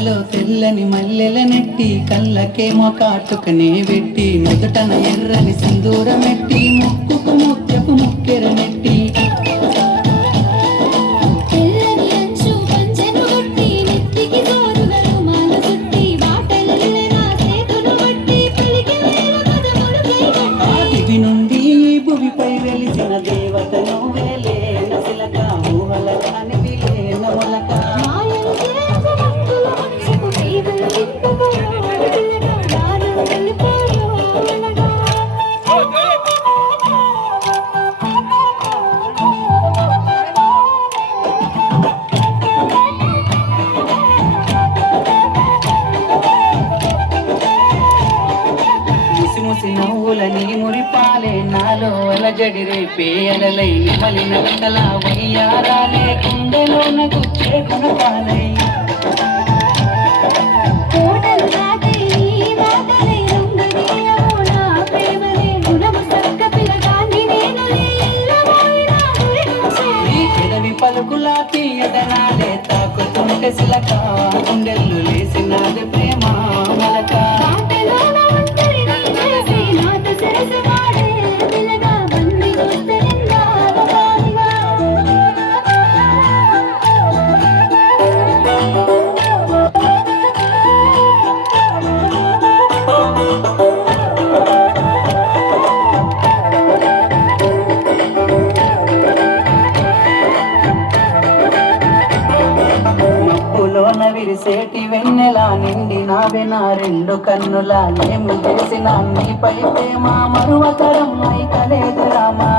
మొగ్గలో తెల్లని మల్లెల నెట్టి కళ్ళకేమో కాటుకనే పెట్టి నుదుటన ఎర్రని సింధూరమెట్టి ముక్కుకు ముత్యపు ముక్కెర నెట్టి నుండి భూమిపై వెలిసిన దేవత నువ్వేలే నసిలక ఊహల కానివిలే నమలక ముసి నవ్వులని మురిపాలే నాలో అలజడి రేపే అలలై మలిన గంటల వయ్యారాలే గుండెలోన గుచ్చే గుణపాలై పెదవి పలుకులా తీయదనాలే తాకుతుంటే సిలక గుండెల్లు లేసినది ప్రేమ మలక విరిసేటి వెన్నెలా నిండి నావే నా రెండు కన్నులా ఏమి చేసినా నీపై ప్రేమ మరువతరం అయితలేదు రామా.